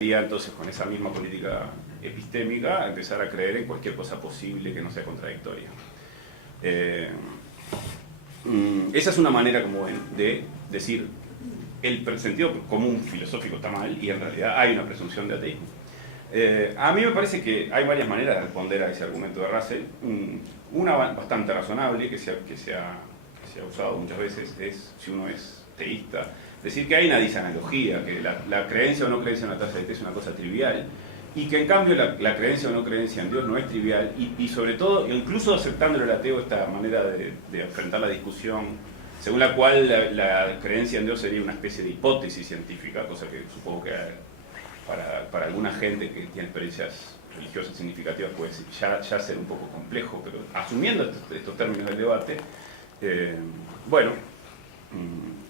entonces con esa misma política epistémica empezar a creer en cualquier cosa posible que no sea contradictoria. Esa es una manera como de decir el sentido común filosófico está mal y en realidad hay una presunción de ateísmo. A mí me parece que hay varias maneras de responder a ese argumento de Russell. Una bastante razonable que se ha usado muchas veces es, si uno es teísta, decir que hay una disanalogía, que la creencia o no creencia en la tasa de té es una cosa trivial, y que en cambio la creencia o no creencia en Dios no es trivial, y sobre todo, incluso aceptándolo el ateo, esta manera de enfrentar la discusión, según la cual la creencia en Dios sería una especie de hipótesis científica, cosa que supongo que para alguna gente que tiene experiencias religiosas significativas puede ya ser un poco complejo, pero asumiendo estos términos del debate, bueno,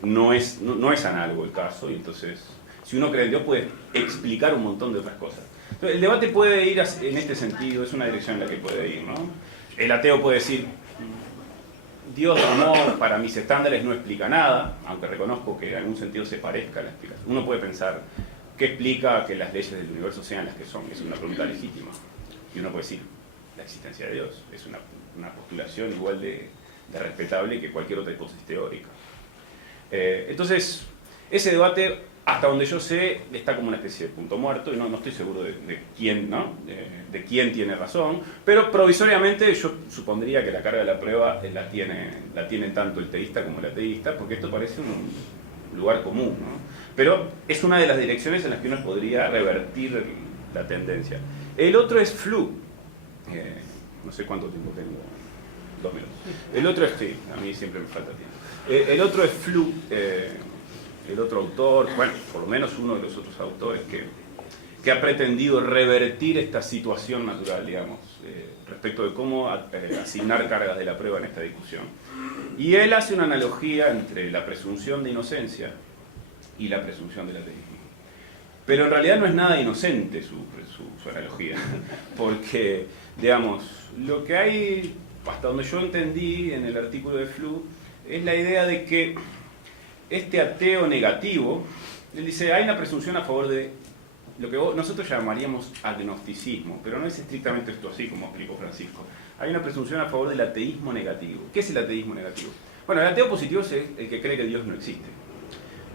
no es análogo el caso, y entonces, si uno cree en Dios, puede explicar un montón de otras cosas. Entonces, el debate puede ir en este sentido, es una dirección en la que puede ir, ¿no? El ateo puede decir, Dios no, para mis estándares no explica nada, aunque reconozco que en algún sentido se parezca a la explicación. Uno puede pensar, ¿qué explica que las leyes del universo sean las que son? Es una pregunta legítima. Y uno puede decir, la existencia de Dios. Es una postulación igual de respetable que cualquier otra hipótesis teórica. Entonces, ese debate, hasta donde yo sé, está como una especie de punto muerto, y no estoy seguro de quién, ¿no? de quién tiene razón, pero provisoriamente yo supondría que la carga de la prueba la tiene tanto el teísta como el ateísta, porque esto parece un lugar común, ¿no? Pero es una de las direcciones en las que uno podría revertir la tendencia. El otro es Flu. No sé cuánto tiempo tengo. 2 minutos. El otro es, sí, a mí siempre me falta tiempo. El otro es Flu, el otro autor, bueno, por lo menos uno de los otros autores que ha pretendido revertir esta situación natural, digamos, respecto de cómo asignar cargas de la prueba en esta discusión. Y él hace una analogía entre la presunción de inocencia y la presunción del ateísmo. Pero en realidad no es nada inocente su analogía, porque, digamos, lo que hay, hasta donde yo entendí en el artículo de Flu, es la idea de que este ateo negativo, él dice, hay una presunción a favor de lo que nosotros llamaríamos agnosticismo, pero no es estrictamente esto así como explicó Francisco. Hay una presunción a favor del ateísmo negativo. ¿Qué es el ateísmo negativo? Bueno, el ateo positivo es el que cree que Dios no existe.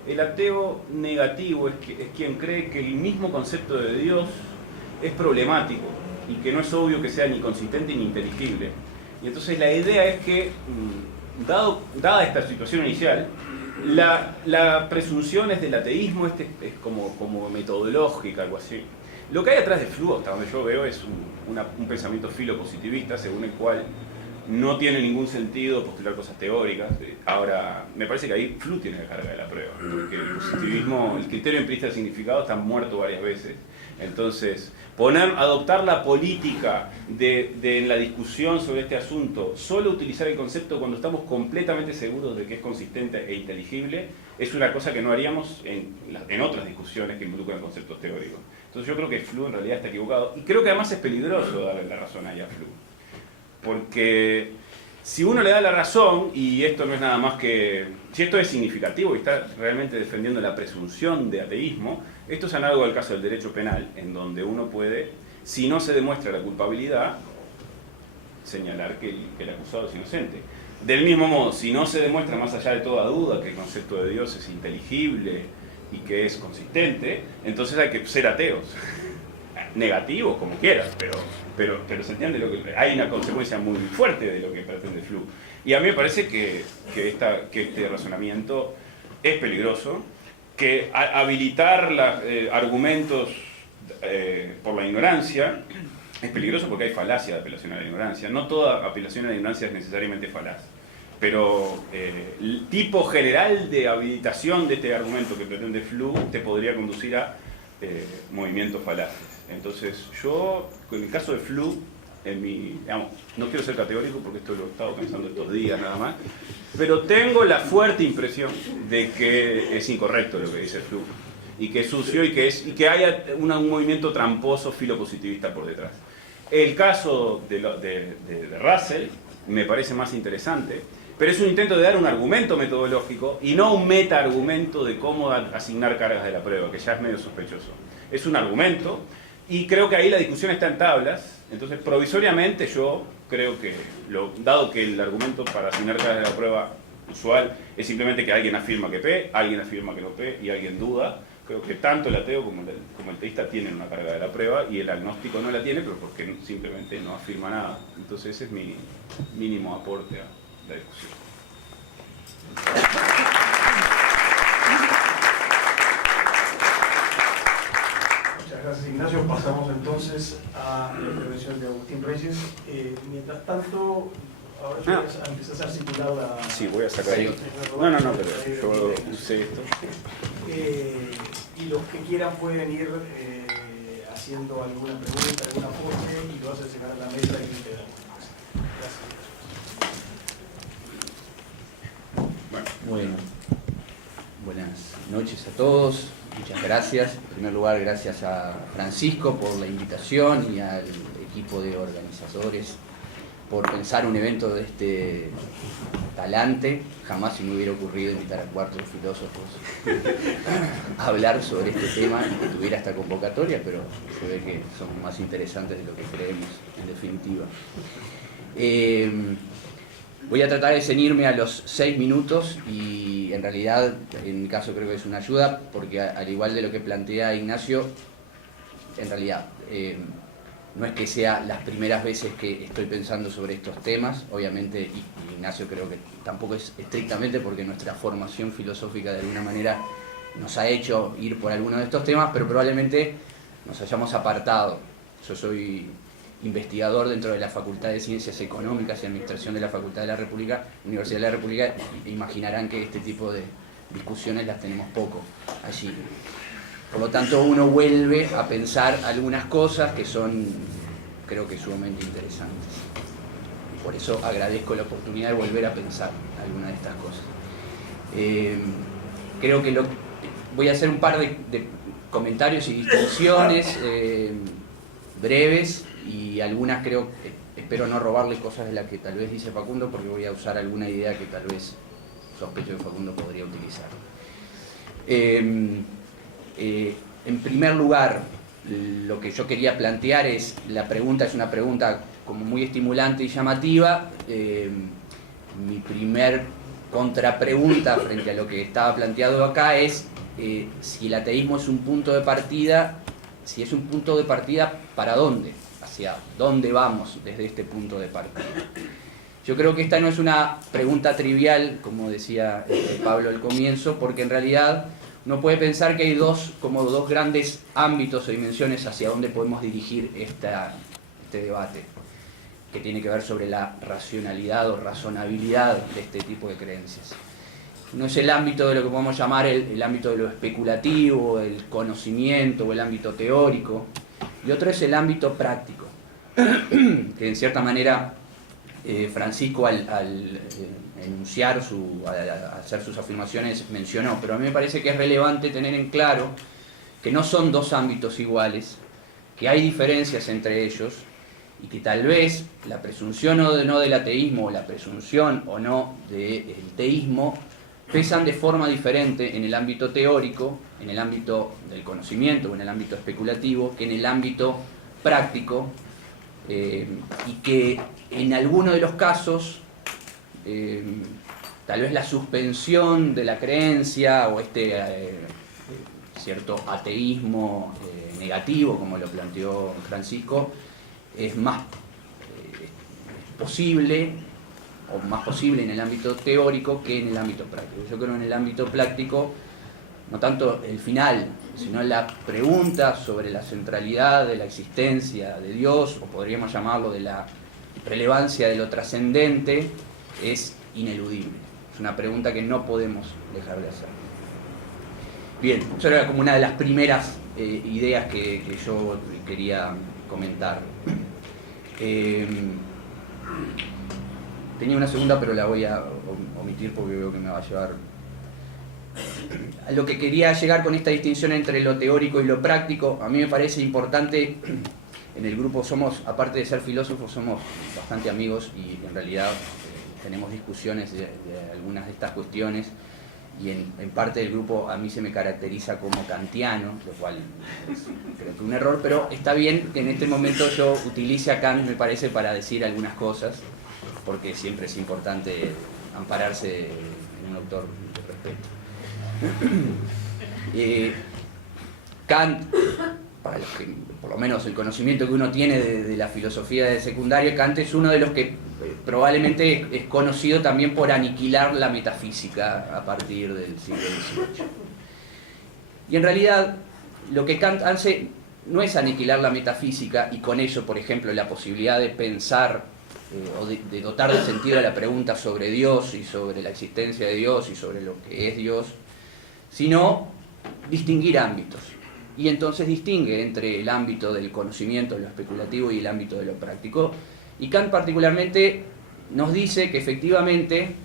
El ateo negativo es quien cree que el mismo concepto de Dios es problemático y que no es obvio que sea ni consistente ni inteligible. Y entonces la idea es que, dada esta situación inicial, la presunción es del ateísmo, es como metodológica, algo así. Lo que hay atrás de Flu, hasta donde yo veo, es un pensamiento filopositivista, según el cual no tiene ningún sentido postular cosas teóricas. Ahora, me parece que ahí Flu tiene la carga de la prueba, porque el positivismo, el criterio empirista del significado está muerto varias veces. Entonces, adoptar la política de la discusión sobre este asunto, solo utilizar el concepto cuando estamos completamente seguros de que es consistente e inteligible, es una cosa que no haríamos en otras discusiones que involucran conceptos teóricos. Entonces yo creo que Flu en realidad está equivocado, y creo que además es peligroso darle la razón ahí a Flu. Porque si uno le da la razón, y esto no es nada más que... Si esto es significativo y está realmente defendiendo la presunción de ateísmo, esto es análogo al caso del derecho penal, en donde uno puede, si no se demuestra la culpabilidad, señalar que el acusado es inocente. Del mismo modo, si no se demuestra más allá de toda duda que el concepto de Dios es inteligible y que es consistente, entonces hay que ser ateos. Negativos, como quieras, pero se entiende hay una consecuencia muy fuerte de lo que pretende Flu. Y a mí me parece que este razonamiento es peligroso, que habilitar argumentos por la ignorancia es peligroso porque hay falacia de apelación a la ignorancia. No toda apelación a la ignorancia es necesariamente falaz, pero el tipo general de habilitación de este argumento que pretende Flu te podría conducir a movimientos falaces. Entonces yo, en el caso de Flu, no quiero ser categórico porque esto lo he estado pensando estos días nada más, pero tengo la fuerte impresión de que es incorrecto lo que dice Flu, y que es sucio, y que haya un movimiento tramposo filopositivista por detrás. El caso de Russell me parece más interesante, pero es un intento de dar un argumento metodológico y no un meta-argumento de cómo asignar cargas de la prueba, que ya es medio sospechoso. Es un argumento y creo que ahí la discusión está en tablas, entonces provisoriamente yo creo que, dado que el argumento para asignar cargas de la prueba usual es simplemente que alguien afirma que P, alguien afirma que no P y alguien duda, creo que tanto el ateo como el teísta tienen una carga de la prueba y el agnóstico no la tiene, pero porque simplemente no afirma nada. Entonces ese es mi mínimo aporte a la discusión. Muchas gracias, Ignacio. Pasamos entonces a la intervención de Agustín Reyes. Mientras tanto, ahora empiezas a circular la... Sí, voy a sacar ahí. No, pero yo usé esto. Y los que quieran pueden ir haciendo alguna pregunta, algún aporte y lo hacen llegar a la mesa y te dan. Gracias. Bueno, buenas noches a todos, muchas gracias. En primer lugar, gracias a Francisco por la invitación y al equipo de organizadores por pensar un evento de este talante. Jamás se me hubiera ocurrido invitar a 4 filósofos a hablar sobre este tema y que tuviera esta convocatoria, pero se ve que son más interesantes de lo que creemos, en definitiva. Voy a tratar de ceñirme a los 6 minutos y en realidad, en mi caso creo que es una ayuda, porque al igual de lo que plantea Ignacio, en realidad no es que sea las primeras veces que estoy pensando sobre estos temas, obviamente, y Ignacio creo que tampoco es estrictamente porque nuestra formación filosófica de alguna manera nos ha hecho ir por alguno de estos temas, pero probablemente nos hayamos apartado. Yo soy investigador dentro de la Facultad de Ciencias Económicas y Administración de la Facultad de la República, Universidad de la República, e imaginarán que este tipo de discusiones las tenemos poco allí. Por lo tanto, uno vuelve a pensar algunas cosas que son, creo que sumamente interesantes. Y por eso agradezco la oportunidad de volver a pensar algunas de estas cosas. Creo que voy a hacer un par de comentarios y distinciones breves, y algunas espero no robarle cosas de las que tal vez dice Facundo, porque voy a usar alguna idea que tal vez sospecho que Facundo podría utilizar. En primer lugar, lo que yo quería plantear es, la pregunta es una pregunta como muy estimulante y llamativa. Mi primer contrapregunta frente a lo que estaba planteado acá es si el ateísmo es un punto de partida, si es un punto de partida, ¿para dónde? ¿Hacia dónde vamos desde este punto de partida? Yo creo que esta no es una pregunta trivial, como decía Pablo al comienzo, porque en realidad uno puede pensar que hay dos grandes ámbitos o dimensiones hacia dónde podemos dirigir este debate, que tiene que ver sobre la racionalidad o razonabilidad de este tipo de creencias. Uno es el ámbito de lo que podemos llamar el ámbito de lo especulativo, el conocimiento o el ámbito teórico, y otro es el ámbito práctico, que en cierta manera Francisco al enunciar, al hacer sus afirmaciones mencionó, pero a mí me parece que es relevante tener en claro que no son dos ámbitos iguales, que hay diferencias entre ellos y que tal vez la presunción o no del ateísmo o la presunción o no del teísmo pesan de forma diferente en el ámbito teórico, en el ámbito del conocimiento o en el ámbito especulativo, que en el ámbito práctico, y que en alguno de los casos tal vez la suspensión de la creencia o cierto ateísmo negativo, como lo planteó Francisco, es más posible en el ámbito teórico que en el ámbito práctico. Yo creo que en el ámbito práctico, no tanto el final, sino la pregunta sobre la centralidad de la existencia de Dios, o podríamos llamarlo de la relevancia de lo trascendente, es ineludible. Es una pregunta que no podemos dejar de hacer. Bien, eso era como una de las primeras ideas que yo quería comentar. Tenía una segunda, pero la voy a omitir porque veo que me va a llevar. A lo que quería llegar con esta distinción entre lo teórico y lo práctico, a mí me parece importante. En el grupo somos, aparte de ser filósofos, somos bastante amigos y en realidad tenemos discusiones de algunas de estas cuestiones, y en parte del grupo a mí se me caracteriza como kantiano, lo cual es, creo que un error, pero está bien que en este momento yo utilice a Kant, me parece, para decir algunas cosas, porque siempre es importante ampararse en un autor de respeto. Kant, para los que, por lo menos el conocimiento que uno tiene de la filosofía de secundaria, Kant es uno de los que probablemente es conocido también por aniquilar la metafísica a partir del siglo XVIII. Y en realidad lo que Kant hace no es aniquilar la metafísica y con ello, por ejemplo, la posibilidad de pensar o de dotar de sentido a la pregunta sobre Dios y sobre la existencia de Dios y sobre lo que es Dios, sino distinguir ámbitos. Y entonces distingue entre el ámbito del conocimiento, de lo especulativo, y el ámbito de lo práctico. Y Kant particularmente nos dice que efectivamente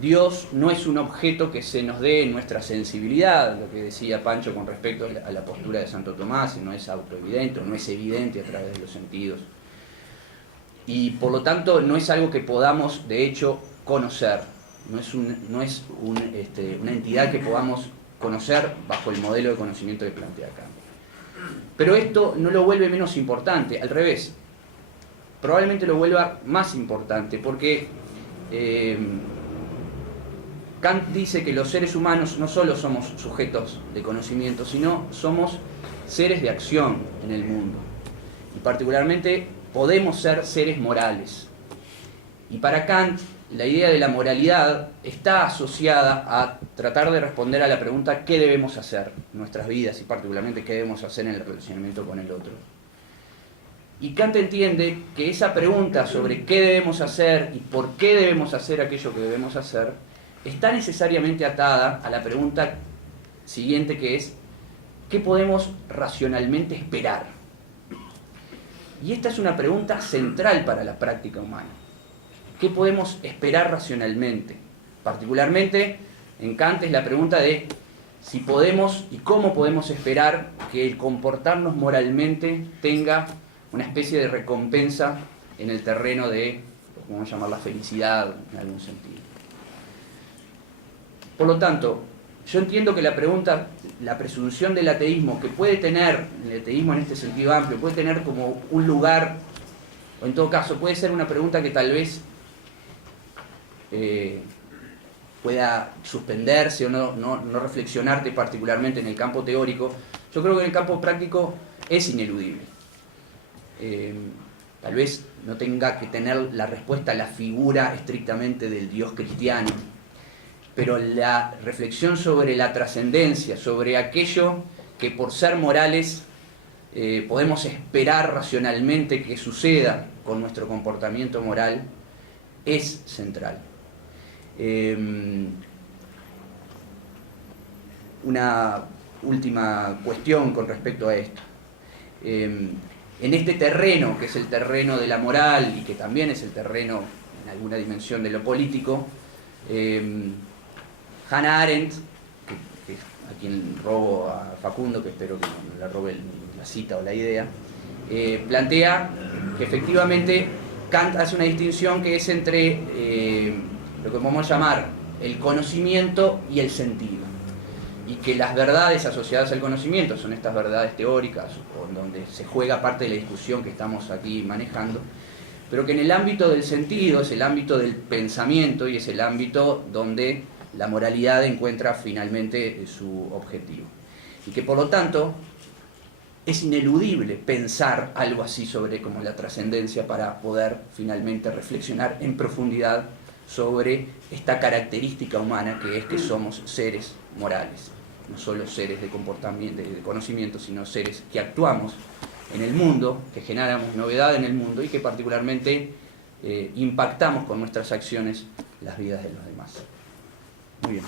Dios no es un objeto que se nos dé en nuestra sensibilidad, lo que decía Pancho con respecto a la postura de Santo Tomás, no es autoevidente, no es evidente a través de los sentidos. Y por lo tanto no es algo que podamos de hecho conocer, no es una entidad que podamos conocer bajo el modelo de conocimiento que plantea Kant. Pero esto no lo vuelve menos importante, al revés, probablemente lo vuelva más importante, porque Kant dice que los seres humanos no solo somos sujetos de conocimiento, sino somos seres de acción en el mundo. Y particularmente podemos ser seres morales. Y para Kant, la idea de la moralidad está asociada a tratar de responder a la pregunta ¿qué debemos hacer en nuestras vidas? Y particularmente ¿qué debemos hacer en el relacionamiento con el otro? Y Kant entiende que esa pregunta sobre qué debemos hacer y por qué debemos hacer aquello que debemos hacer está necesariamente atada a la pregunta siguiente, que es ¿qué podemos racionalmente esperar? Y esta es una pregunta central para la práctica humana. ¿Qué podemos esperar racionalmente? Particularmente en Kant es la pregunta de si podemos y cómo podemos esperar que el comportarnos moralmente tenga una especie de recompensa en el terreno de, vamos a llamar, la felicidad en algún sentido. Por lo tanto, yo entiendo que la pregunta, la presunción del ateísmo, que puede tener, el ateísmo en este sentido amplio, puede tener como un lugar, o en todo caso puede ser una pregunta que tal vez pueda suspenderse o no reflexionarte particularmente en el campo teórico. Yo creo que en el campo práctico es ineludible. Tal vez no tenga que tener la respuesta a la figura estrictamente del Dios cristiano, pero la reflexión sobre la trascendencia, sobre aquello que por ser morales podemos esperar racionalmente que suceda con nuestro comportamiento moral, es central. Una última cuestión con respecto a esto. En este terreno, que es el terreno de la moral y que también es el terreno en alguna dimensión de lo político, Hannah Arendt, a quien robo a Facundo, que espero que no le robe la cita o la idea, plantea que efectivamente Kant hace una distinción que es entre lo que podemos llamar el conocimiento y el sentido, y que las verdades asociadas al conocimiento son estas verdades teóricas, o en donde se juega parte de la discusión que estamos aquí manejando, pero que en el ámbito del sentido es el ámbito del pensamiento y es el ámbito donde la moralidad encuentra finalmente su objetivo, y que por lo tanto es ineludible pensar algo así sobre como la trascendencia para poder finalmente reflexionar en profundidad sobre esta característica humana que es que somos seres morales, no solo seres de comportamiento, de conocimiento, sino seres que actuamos en el mundo, que generamos novedad en el mundo y que particularmente impactamos con nuestras acciones las vidas de los demás. Muy bien.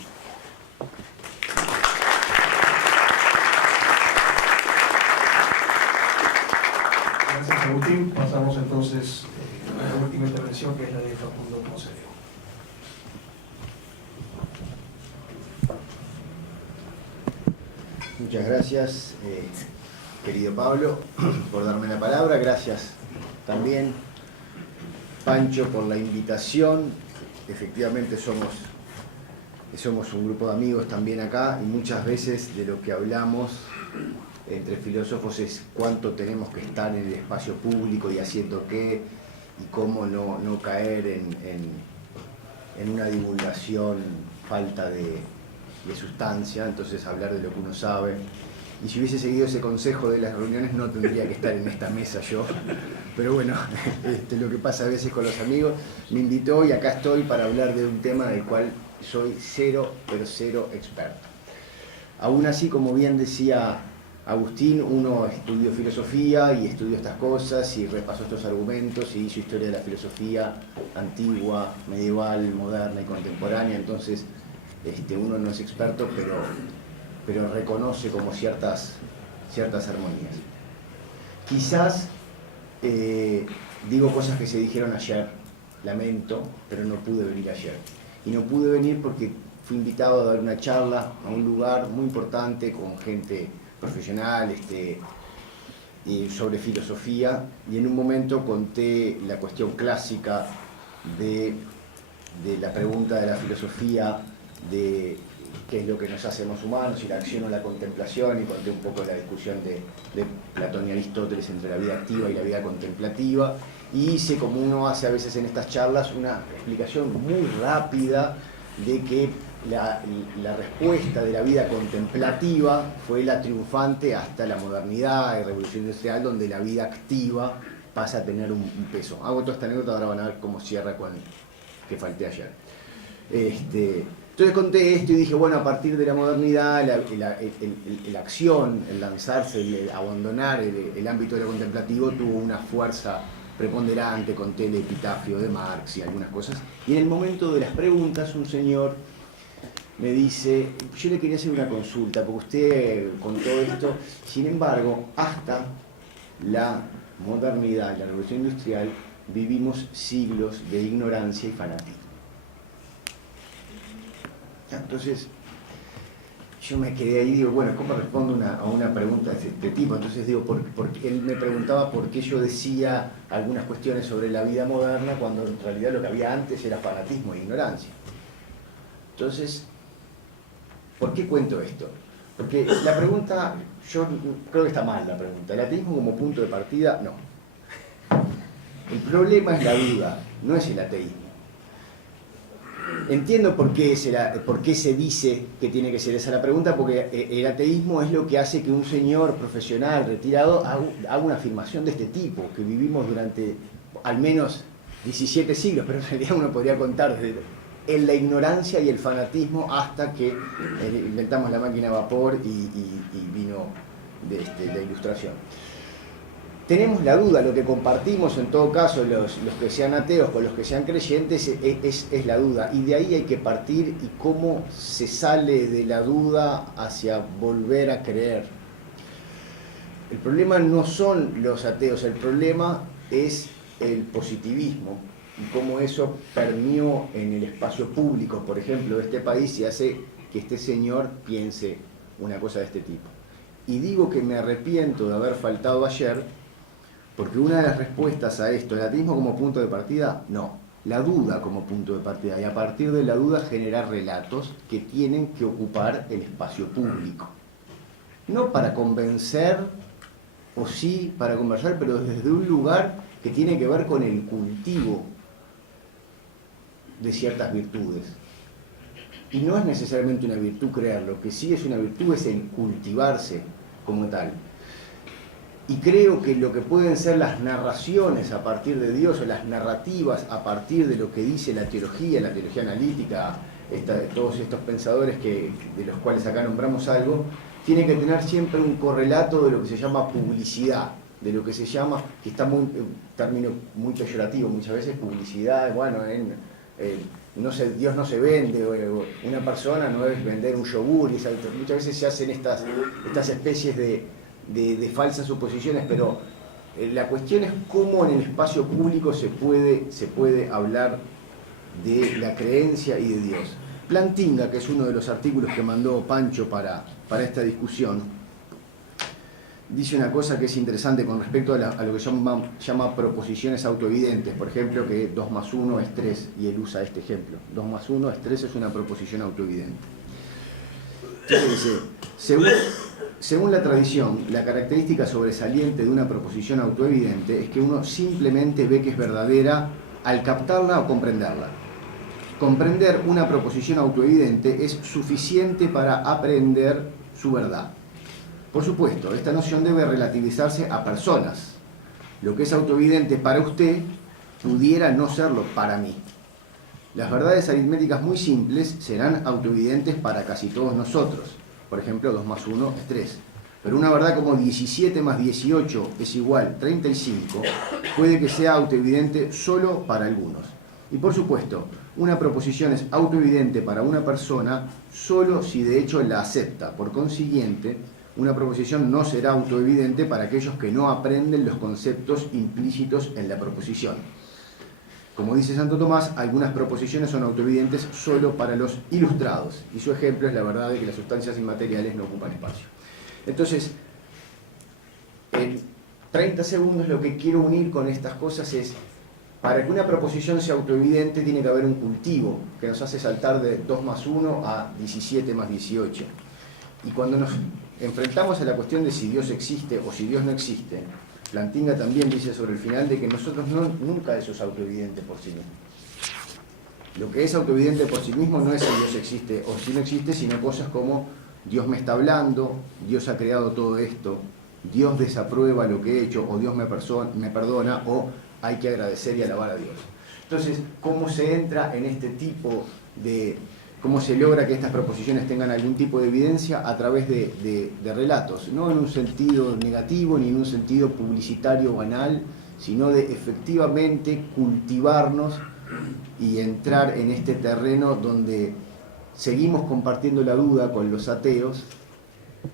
Gracias, Agustín. Pasamos entonces a la última intervención, que es la de Facundo Monserio. Muchas gracias, querido Pablo, por darme la palabra. Gracias también Pancho, por la invitación. Efectivamente somos un grupo de amigos también acá, y muchas veces de lo que hablamos entre filósofos es cuánto tenemos que estar en el espacio público y haciendo qué, y cómo no caer en una divulgación falta de sustancia. Entonces hablar de lo que uno sabe. Y si hubiese seguido ese consejo de las reuniones no tendría que estar en esta mesa yo. Pero bueno, lo que pasa a veces con los amigos. Me invitó y acá estoy para hablar de un tema del cual soy cero, pero cero experto. Aún así, como bien decía Agustín, uno estudió filosofía y estudió estas cosas y repasó estos argumentos y hizo historia de la filosofía antigua, medieval, moderna y contemporánea. Entonces, uno no es experto, pero reconoce como ciertas armonías. Quizás digo cosas que se dijeron ayer, lamento, pero no pude venir ayer. Y no pude venir porque fui invitado a dar una charla a un lugar muy importante con gente profesional sobre filosofía, y en un momento conté la cuestión clásica de la pregunta de la filosofía de qué es lo que nos hace más humanos, si la acción o la contemplación, y conté un poco la discusión de Platón y Aristóteles entre la vida activa y la vida contemplativa, y hice, como uno hace a veces en estas charlas, una explicación muy rápida de que la respuesta de la vida contemplativa fue la triunfante hasta la modernidad y revolución industrial, donde la vida activa pasa a tener un peso. Hago toda esta anécdota, ahora van a ver cómo cierra con que falté ayer. Entonces conté esto y dije, bueno, a partir de la modernidad, la acción, el lanzarse, el abandonar el ámbito de lo contemplativo tuvo una fuerza preponderante. Conté el epitafio de Marx y algunas cosas. Y en el momento de las preguntas, un señor me dice, yo le quería hacer una consulta, porque usted contó esto, sin embargo, hasta la modernidad y la revolución industrial vivimos siglos de ignorancia y fanatismo. Entonces, yo me quedé ahí y digo, bueno, ¿cómo respondo a una pregunta de este tipo? Entonces digo, porque él me preguntaba por qué yo decía algunas cuestiones sobre la vida moderna cuando en realidad lo que había antes era fanatismo e ignorancia. Entonces, ¿por qué cuento esto? Porque la pregunta, yo creo que está mal la pregunta. ¿El ateísmo como punto de partida? No. El problema es la duda, no es el ateísmo. Entiendo por qué se dice que tiene que ser esa la pregunta, porque el ateísmo es lo que hace que un señor profesional retirado haga una afirmación de este tipo, que vivimos durante al menos 17 siglos, pero en realidad uno podría contar desde la ignorancia y el fanatismo hasta que inventamos la máquina a vapor y vino la ilustración. Tenemos la duda, lo que compartimos en todo caso los que sean ateos con los que sean creyentes es la duda, y de ahí hay que partir. Y cómo se sale de la duda hacia volver a creer. El problema no son los ateos, el problema es el positivismo y cómo eso permeó en el espacio público, por ejemplo, de este país, y hace que este señor piense una cosa de este tipo. Y digo que me arrepiento de haber faltado ayer, porque una de las respuestas a esto, ¿el ateísmo como punto de partida? No, la duda como punto de partida, y a partir de la duda generar relatos que tienen que ocupar el espacio público. No para convencer, o sí para conversar, pero desde un lugar que tiene que ver con el cultivo de ciertas virtudes. Y no es necesariamente una virtud creer, lo que sí es una virtud es el cultivarse como tal. Y creo que lo que pueden ser las narraciones a partir de Dios, o las narrativas a partir de lo que dice la teología analítica, todos estos pensadores de los cuales acá nombramos algo, tiene que tener siempre un correlato de lo que se llama publicidad, de lo que se llama, que está un término muy peyorativo muchas veces, publicidad, bueno, Dios no se vende, una persona no es vender un yogur, muchas veces se hacen estas especies de falsas suposiciones, pero la cuestión es cómo en el espacio público se puede hablar de la creencia y de Dios. Plantinga, que es uno de los artículos que mandó Pancho para esta discusión, dice una cosa que es interesante con respecto a lo que llama proposiciones autoevidentes. Por ejemplo, que 2 más 1 es 3, y él usa este ejemplo. 2 más 1 es 3, es una proposición autoevidente. Entonces dice, según la tradición, la característica sobresaliente de una proposición autoevidente es que uno simplemente ve que es verdadera al captarla o comprenderla. Comprender una proposición autoevidente es suficiente para aprender su verdad. Por supuesto, esta noción debe relativizarse a personas. Lo que es autoevidente para usted pudiera no serlo para mí. Las verdades aritméticas muy simples serán autoevidentes para casi todos nosotros. Por ejemplo, 2 más 1 es 3. Pero una verdad como 17 más 18 es igual 35 puede que sea autoevidente solo para algunos. Y por supuesto, una proposición es autoevidente para una persona solo si de hecho la acepta. Por consiguiente, una proposición no será autoevidente para aquellos que no aprenden los conceptos implícitos en la proposición. Como dice Santo Tomás, algunas proposiciones son autoevidentes solo para los ilustrados, y su ejemplo es la verdad de que las sustancias inmateriales no ocupan espacio. Entonces, en 30 segundos lo que quiero unir con estas cosas es, para que una proposición sea autoevidente tiene que haber un cultivo que nos hace saltar de 2 más 1 a 17 más 18. Y cuando nos enfrentamos a la cuestión de si Dios existe o si Dios no existe, Plantinga también dice sobre el final de que nosotros nunca eso es autoevidente por sí mismo. Lo que es autoevidente por sí mismo no es si Dios existe o si no existe, sino cosas como Dios me está hablando, Dios ha creado todo esto, Dios desaprueba lo que he hecho, o Dios me perdona, o hay que agradecer y alabar a Dios. Entonces, ¿cómo se entra en este tipo de... cómo se logra que estas proposiciones tengan algún tipo de evidencia? A través de relatos, no en un sentido negativo ni en un sentido publicitario banal, sino de efectivamente cultivarnos y entrar en este terreno donde seguimos compartiendo la duda con los ateos,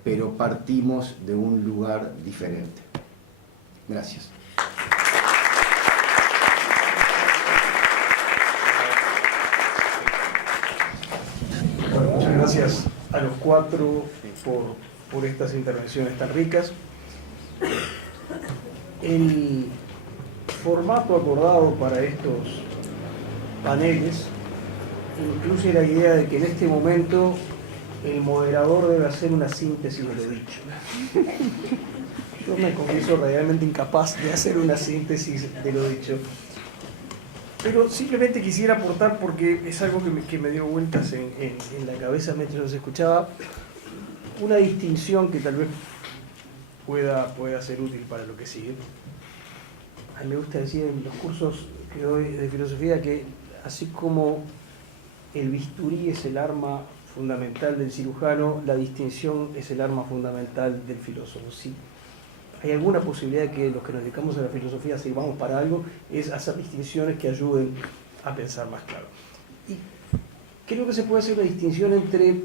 pero partimos de un lugar diferente. Gracias. Bueno, muchas gracias a los cuatro por estas intervenciones tan ricas. El formato acordado para estos paneles incluye la idea de que en este momento el moderador debe hacer una síntesis de lo dicho. Yo me confieso realmente incapaz de hacer una síntesis de lo dicho. Pero simplemente quisiera aportar, porque es algo que me dio vueltas en la cabeza mientras los escuchaba, una distinción que tal vez pueda ser útil para lo que sigue. A mí me gusta decir en los cursos que doy de filosofía que así como el bisturí es el arma fundamental del cirujano, la distinción es el arma fundamental del filósofo. Si hay alguna posibilidad de que los que nos dedicamos a la filosofía sirvamos para algo, es hacer distinciones que ayuden a pensar más claro. Y creo que se puede hacer una distinción entre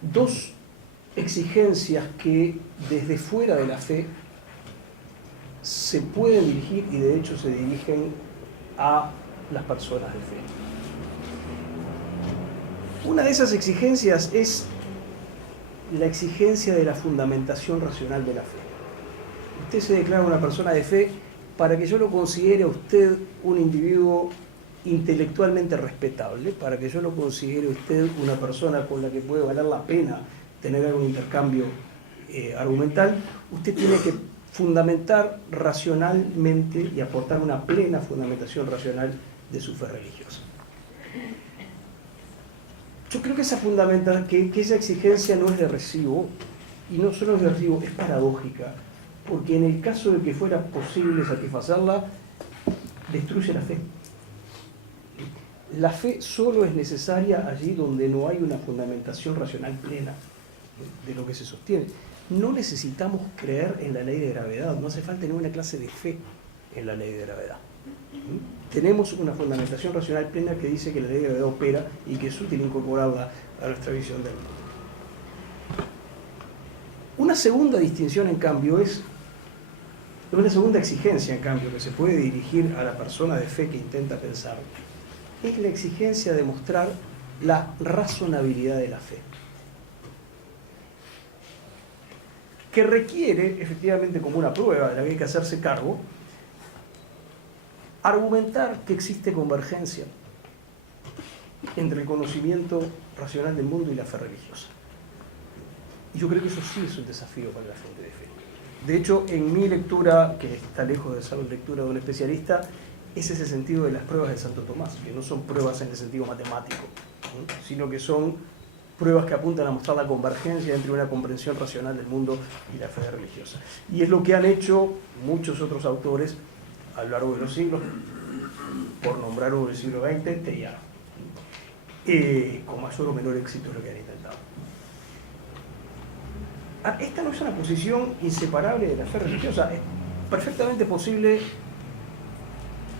dos exigencias que desde fuera de la fe se pueden dirigir, y de hecho se dirigen a las personas de fe. Una de esas exigencias es la exigencia de la fundamentación racional de la fe. Usted se declara una persona de fe para que yo lo considere a usted un individuo intelectualmente respetable, para que yo lo considere a usted una persona con la que puede valer la pena tener algún intercambio argumental. Usted tiene que fundamentar racionalmente y aportar una plena fundamentación racional de su fe religiosa. Yo creo que esa exigencia no es de recibo, y no solo es de recibo, es paradójica, porque en el caso de que fuera posible satisfacerla, destruye la fe. La fe solo es necesaria allí donde no hay una fundamentación racional plena de lo que se sostiene. No necesitamos creer en la ley de gravedad, no hace falta ninguna clase de fe en la ley de gravedad. Tenemos una fundamentación racional plena que dice que la ley de gravedad opera y que es útil incorporarla a nuestra visión del mundo. Una segunda distinción, en cambio, una segunda exigencia, en cambio, que se puede dirigir a la persona de fe que intenta pensar, es la exigencia de mostrar la razonabilidad de la fe. que requiere, efectivamente, como una prueba de la que hay que hacerse cargo, argumentar que existe convergencia entre el conocimiento racional del mundo y la fe religiosa. Y yo creo que eso sí es un desafío para la gente de fe. De hecho, en mi lectura, que está lejos de ser la lectura de un especialista, es ese sentido de las pruebas de Santo Tomás, que no son pruebas en el sentido matemático, ¿no? Sino que son pruebas que apuntan a mostrar la convergencia entre una comprensión racional del mundo y la fe religiosa. Y es lo que han hecho muchos otros autores a lo largo de los siglos, por nombrar uno del siglo XX, Teilhard. Con mayor o menor éxito es lo que han intentado. Esta no es una posición inseparable de la fe religiosa. Es perfectamente posible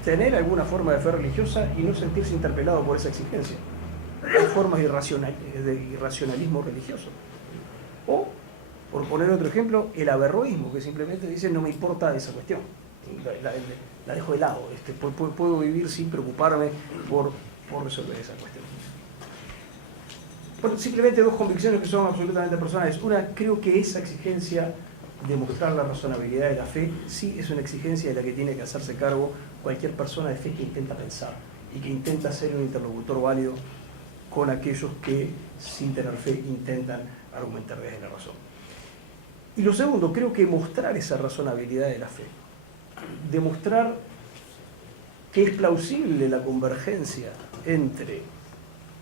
tener alguna forma de fe religiosa y no sentirse interpelado por esa exigencia. Hay formas de irracionalismo religioso. O, por poner otro ejemplo, el averroísmo, que simplemente dice no me importa esa cuestión. La dejo de lado. Puedo vivir sin preocuparme por resolver esa cuestión. Bueno, simplemente dos convicciones que son absolutamente personales. Una, creo que esa exigencia de mostrar la razonabilidad de la fe sí es una exigencia de la que tiene que hacerse cargo cualquier persona de fe que intenta pensar y que intenta ser un interlocutor válido con aquellos que, sin tener fe, intentan argumentar desde la razón. Y lo segundo, creo que mostrar esa razonabilidad de la fe, demostrar que es plausible la convergencia entre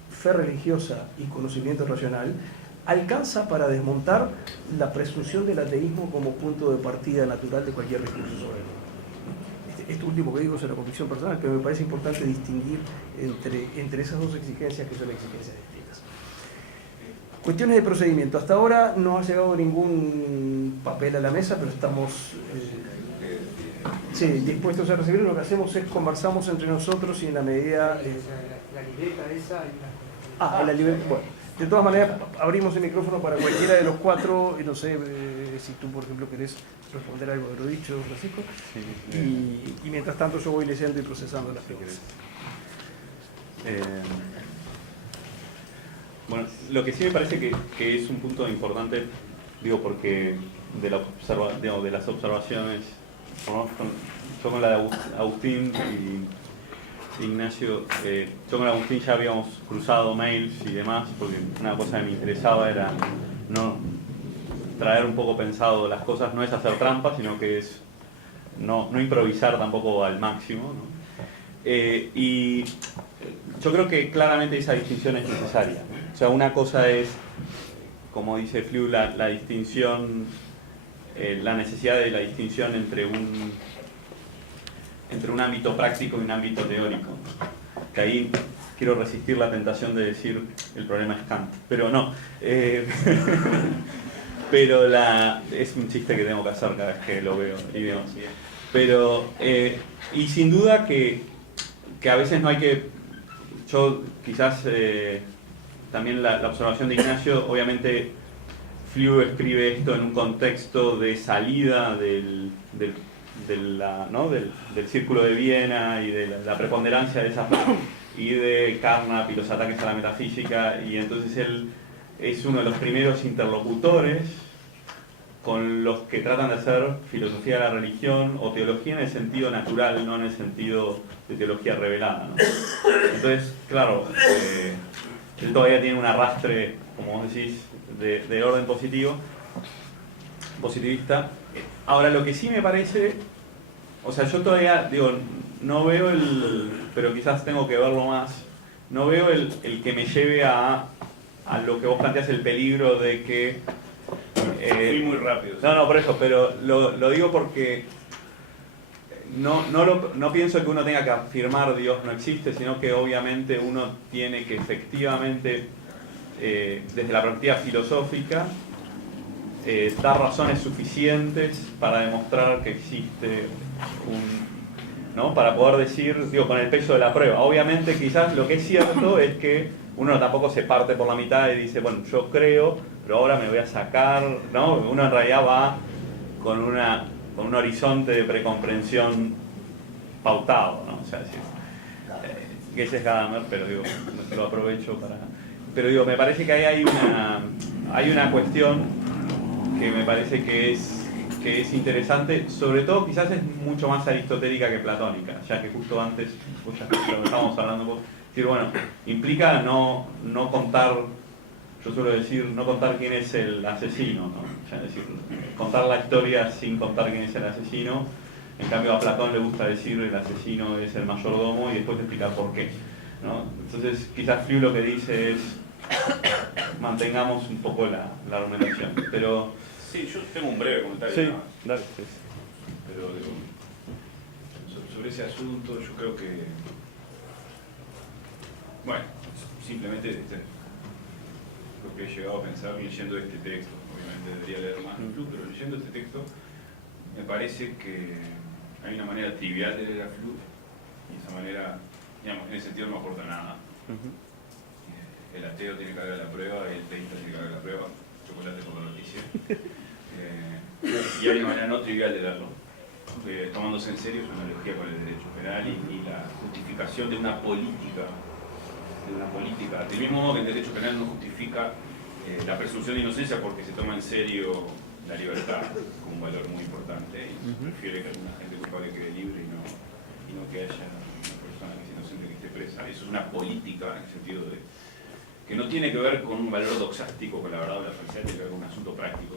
fe religiosa y conocimiento racional, alcanza para desmontar la presunción del ateísmo como punto de partida natural de cualquier discurso sobre el mundo. Esto último que digo es una convicción personal, pero me parece importante distinguir entre esas dos exigencias que son exigencias distintas. Cuestiones de procedimiento. Hasta ahora no ha llegado ningún papel a la mesa, pero estamos dispuestos a recibirlo. Lo que hacemos es conversamos entre nosotros y en la medida... La libreta esa... la libreta... Bueno, de todas maneras, abrimos el micrófono para cualquiera de los cuatro, y no sé si tú, por ejemplo, querés responder algo de lo dicho, Francisco, y mientras tanto yo voy leyendo y procesando las preguntas. Bueno, lo que sí me parece que es un punto importante, digo, porque de las observaciones, yo con la de Agustín y Ignacio, yo con Agustín ya habíamos cruzado mails y demás, porque una cosa que me interesaba era no traer un poco pensado las cosas, no es hacer trampas, sino que es no improvisar tampoco al máximo, ¿no? Y yo creo que claramente esa distinción es necesaria. O sea, una cosa es, como dice Fliu, la distinción, la necesidad de la distinción entre un ámbito práctico y un ámbito teórico. Que ahí quiero resistir la tentación de decir el problema es Kant, pero no. Pero es un chiste que tengo que hacer cada vez que lo veo y demás. Pero, y sin duda que a veces no hay que... Yo quizás también la observación de Ignacio, obviamente Fliu escribe esto en un contexto de salida del círculo de Viena y de la preponderancia de esa y de Carnap y los ataques a la metafísica, y entonces él es uno de los primeros interlocutores con los que tratan de hacer filosofía de la religión o teología en el sentido natural, no en el sentido de teología revelada, ¿no? Entonces, claro, él todavía tiene un arrastre, como vos decís, de orden positivista. Ahora, lo que sí me parece, o sea, yo todavía, digo, no veo pero quizás tengo que verlo más, no veo el que me lleve a lo que vos planteás, el peligro de que... Fui muy rápido. No, por eso, pero lo digo porque no pienso que uno tenga que afirmar Dios no existe, sino que obviamente uno tiene que efectivamente, desde la perspectiva filosófica, dar razones suficientes para demostrar que existe ¿no? Para poder decir, digo, con el peso de la prueba. Obviamente, quizás lo que es cierto es que uno tampoco se parte por la mitad y dice, bueno, yo creo, pero ahora me voy a sacar, ¿no? Uno en realidad va con un horizonte de precomprensión pautado, ¿no? O sea, que ese es Gadamer, pero digo, lo aprovecho para... Pero digo, me parece que ahí hay una cuestión que me parece que es interesante, sobre todo quizás es mucho más aristotélica que platónica, ya que justo antes, pues ya lo que estábamos hablando, decir, bueno, implica no contar, yo suelo decir, no contar quién es el asesino, ¿no? Es decir, contar la historia sin contar quién es el asesino. En cambio a Platón le gusta decir el asesino es el mayordomo y después explicar por qué, ¿no? Entonces quizás Fliu lo que dice es mantengamos un poco la argumentación, pero... Sí, yo tengo un breve comentario. Sí, nada más. dale. Sí. Pero digo, sobre ese asunto yo creo que, bueno, simplemente lo que he llegado a pensar leyendo este texto, obviamente debería leer más Fliu, pero leyendo este texto me parece que hay una manera trivial de leer a Fliu y esa manera, digamos, en ese sentido no aporta nada. El ateo tiene que hacer la prueba, el teísta tiene que hacer la prueba, chocolate por la noticia. Y hay una manera no trivial de verlo, tomándose en serio su analogía con el derecho penal y la justificación de una política, del mismo modo que el derecho penal no justifica la presunción de inocencia porque se toma en serio la libertad como un valor muy importante y prefiere que alguna gente culpable quede libre y no que haya una persona que es inocente que esté presa. Eso es una política en el sentido de que no tiene que ver con un valor doxástico, con la verdad o la falsedad, tiene que ver con un asunto práctico.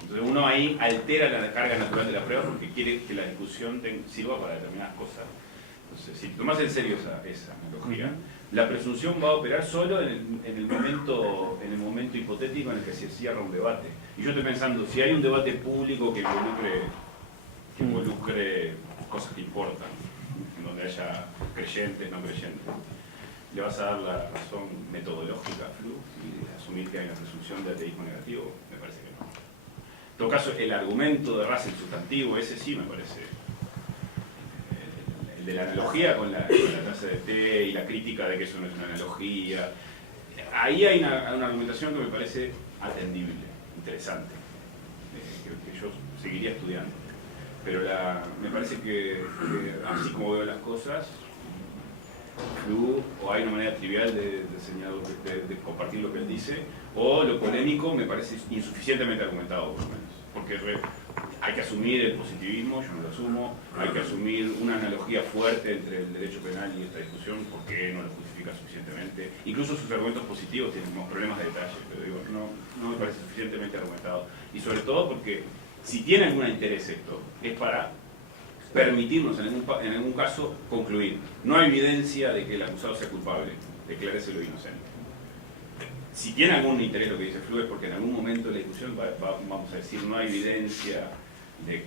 Entonces uno ahí altera la carga natural de la prueba porque quiere que la discusión sirva para determinadas cosas. Entonces, si tomas en serio esa analogía, la presunción va a operar solo en el momento hipotético en el que se cierra un debate. Y yo estoy pensando, si hay un debate público que involucre cosas que importan, en donde haya creyentes, no creyentes, le vas a dar la razón metodológica a Fliu y asumir que hay una presunción de ateísmo negativo, me parece que no. En todo caso, el argumento de Russell sustantivo, ese sí me parece, el de la analogía con la taza de té y la crítica de que eso no es una analogía, ahí hay una argumentación que me parece atendible, interesante, que yo seguiría estudiando. Pero me parece que así como veo las cosas, Fliu, o hay una manera trivial de compartir lo que él dice, o lo polémico me parece insuficientemente argumentado, por lo menos. Porque hay que asumir el positivismo, yo no lo asumo, hay que asumir una analogía fuerte entre el derecho penal y esta discusión, porque no lo justifica suficientemente. Incluso sus argumentos positivos tienen unos problemas de detalle, pero digo, no me parece suficientemente argumentado. Y sobre todo porque si tiene algún interés esto, es para permitirnos en algún caso concluir. No hay evidencia de que el acusado sea culpable, decláreselo inocente. Si tiene algún interés lo que dice Fliu es porque en algún momento de la discusión vamos a decir no hay evidencia de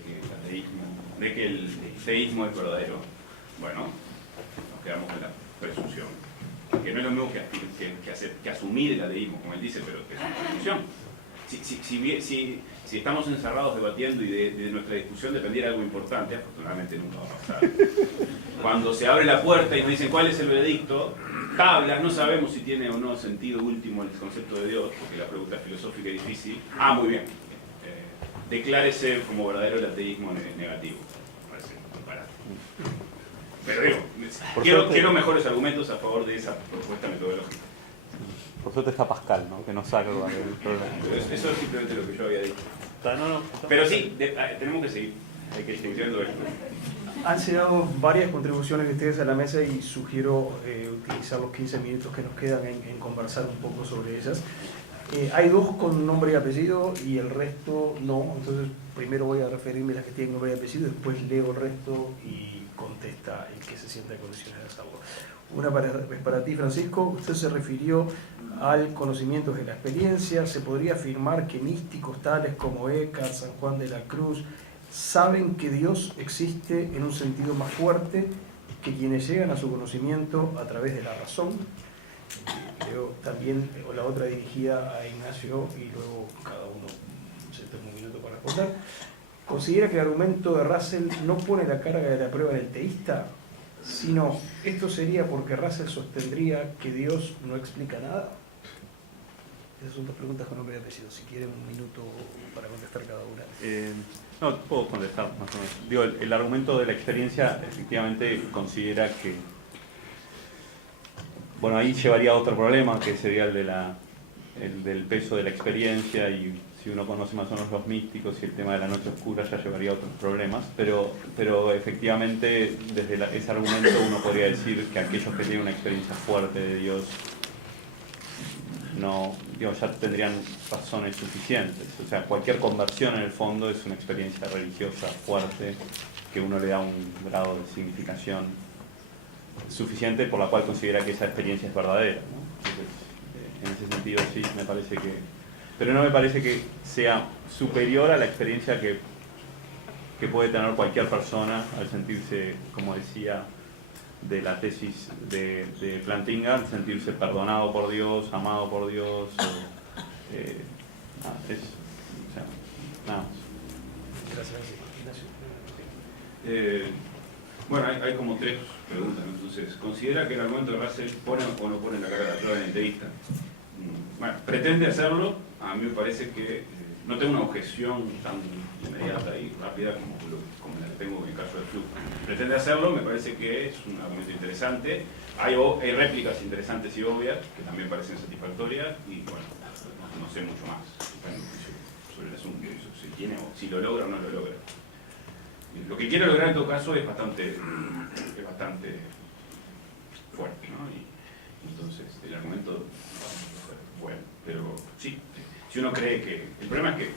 que el teísmo es verdadero. Bueno, nos quedamos con la presunción. Que no es lo mismo que asumir el ateísmo, como él dice, pero que es una presunción. Si estamos encerrados debatiendo y de nuestra discusión dependiera algo importante, afortunadamente nunca va a pasar. Cuando se abre la puerta y nos dicen cuál es el veredicto, tabla, no sabemos si tiene o no sentido último el concepto de Dios, porque la pregunta filosófica es difícil. Muy bien. Declárese como verdadero el ateísmo negativo. Parece disparate. Pero digo, quiero mejores argumentos a favor de esa propuesta metodológica. Por suerte está Pascal, ¿no? Que nos salva del problema. Eso es simplemente lo que yo había dicho. No. Pero sí, tenemos que seguir. Hay que seguir viendo esto. Han llegado varias contribuciones de ustedes a la mesa y sugiero utilizar los 15 minutos que nos quedan en conversar un poco sobre ellas. Hay dos con nombre y apellido y el resto no, entonces primero voy a referirme a las que tienen nombre y apellido, después leo el resto y contesta el que se sienta en condiciones de hacerlo. Una es para ti, Francisco. Usted se refirió al conocimiento de la experiencia. ¿Se podría afirmar que místicos tales como Eckhart, San Juan de la Cruz, saben que Dios existe en un sentido más fuerte que quienes llegan a su conocimiento a través de la razón? Creo también la otra dirigida a Ignacio y luego cada uno se toma un minuto para responder. ¿Considera que el argumento de Russell no pone la carga de la prueba en el teísta? Sino, esto sería porque Russell sostendría que Dios no explica nada. Esas son dos preguntas con nombre y apellido. Si quieren un minuto para contestar cada una. No, puedo contestar más o menos. Digo, el argumento de la experiencia efectivamente considera que... Bueno, ahí llevaría a otro problema, que sería el del peso de la experiencia y si uno conoce más o menos los místicos y el tema de la noche oscura ya llevaría a otros problemas, pero efectivamente desde ese argumento uno podría decir que aquellos que tienen una experiencia fuerte de Dios no, digamos, ya tendrían razones suficientes. O sea, cualquier conversión en el fondo es una experiencia religiosa fuerte que uno le da un grado de significación suficiente por la cual considera que esa experiencia es verdadera, ¿no? Entonces, en ese sentido sí, me parece que... Pero no me parece que sea superior a la experiencia que puede tener cualquier persona al sentirse, como decía, de la tesis de Plantinga, al sentirse perdonado por Dios, amado por Dios, nada más. Gracias, Ignacio. Bueno, hay como tres preguntas, ¿no? Entonces, ¿considera que el argumento de Russell pone o no pone la carga de la prueba en el teísta? Bueno, pretende hacerlo. A mí me parece que no tengo una objeción tan inmediata y rápida como la que tengo en el caso de Fluke. Pretende hacerlo, me parece que es un argumento interesante. Hay réplicas interesantes y obvias que también parecen satisfactorias y bueno, no sé mucho más sobre el asunto, si lo logra o no lo logra. Lo que quiere lograr en todo caso es bastante fuerte, ¿no? Y entonces el argumento bueno, pero sí, si uno cree que... El problema es que,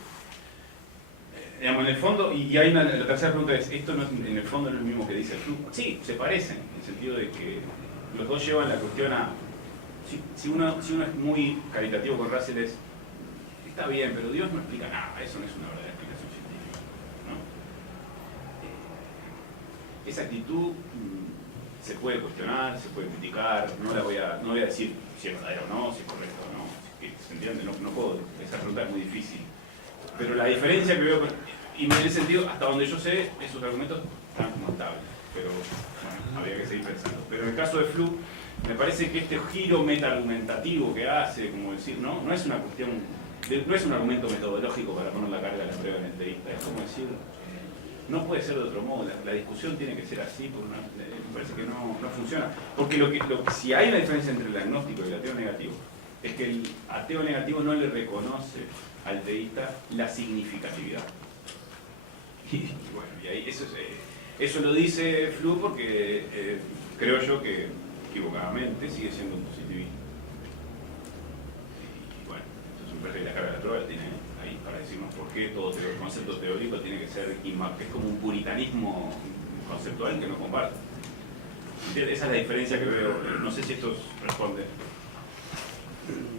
digamos, en el fondo, y hay la tercera pregunta es, ¿esto no, en el fondo no es lo mismo que dice el Fluke? Sí, se parecen, en el sentido de que los dos llevan la cuestión a... Si uno es muy caritativo con Russell está bien, pero Dios no explica nada, eso no es una verdadera explicación científica, ¿no? Esa actitud se puede cuestionar, se puede criticar, no voy a decir si es verdadero o no, si es correcto o no, ¿se entiende? No puedo, esa pregunta es muy difícil. Pero la diferencia que veo, y en ese sentido, hasta donde yo sé, esos argumentos están como estables, pero bueno, habría que seguir pensando. Pero en el caso de Fluke, me parece que este giro meta-argumentativo que hace, como decir, no es una cuestión, no es un argumento metodológico para poner la carga de la prueba en el teísta, es como decir, no puede ser de otro modo, la discusión tiene que ser así, me parece que no funciona. Porque si hay una diferencia entre el agnóstico y el ateo negativo, es que el ateo negativo no le reconoce al teísta la significatividad. Y bueno, y ahí eso lo dice Fluke porque creo yo que equivocadamente sigue siendo un positivista. Y bueno, entonces me parece que la carga de la prueba tiene ahí para decirnos por qué todo concepto teórico tiene que ser que es como un puritanismo conceptual que no comparto. Esa es la diferencia que veo. No sé si esto responde.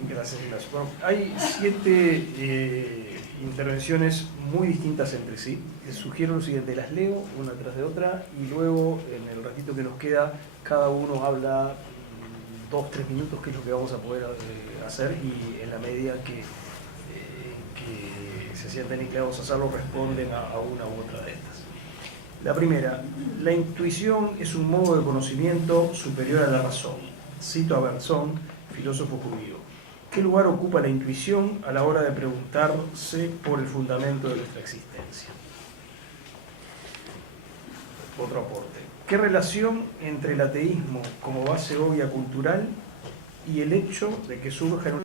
Gracias, Ignacio. Bueno, hay 7 intervenciones muy distintas entre sí. Les sugiero lo siguiente, las leo una tras de otra y luego en el ratito que nos queda cada uno habla 2-3 minutos, que es lo que vamos a poder hacer, y en la medida que se sienten inclinados a hacerlo responden a una u otra de estas. La primera, la intuición es un modo de conocimiento superior a la razón. Cito a Bergson, filósofo judío. ¿Qué lugar ocupa la intuición a la hora de preguntarse por el fundamento de nuestra existencia? Otro aporte. ¿Qué relación entre el ateísmo como base obvia cultural y el hecho de que surja en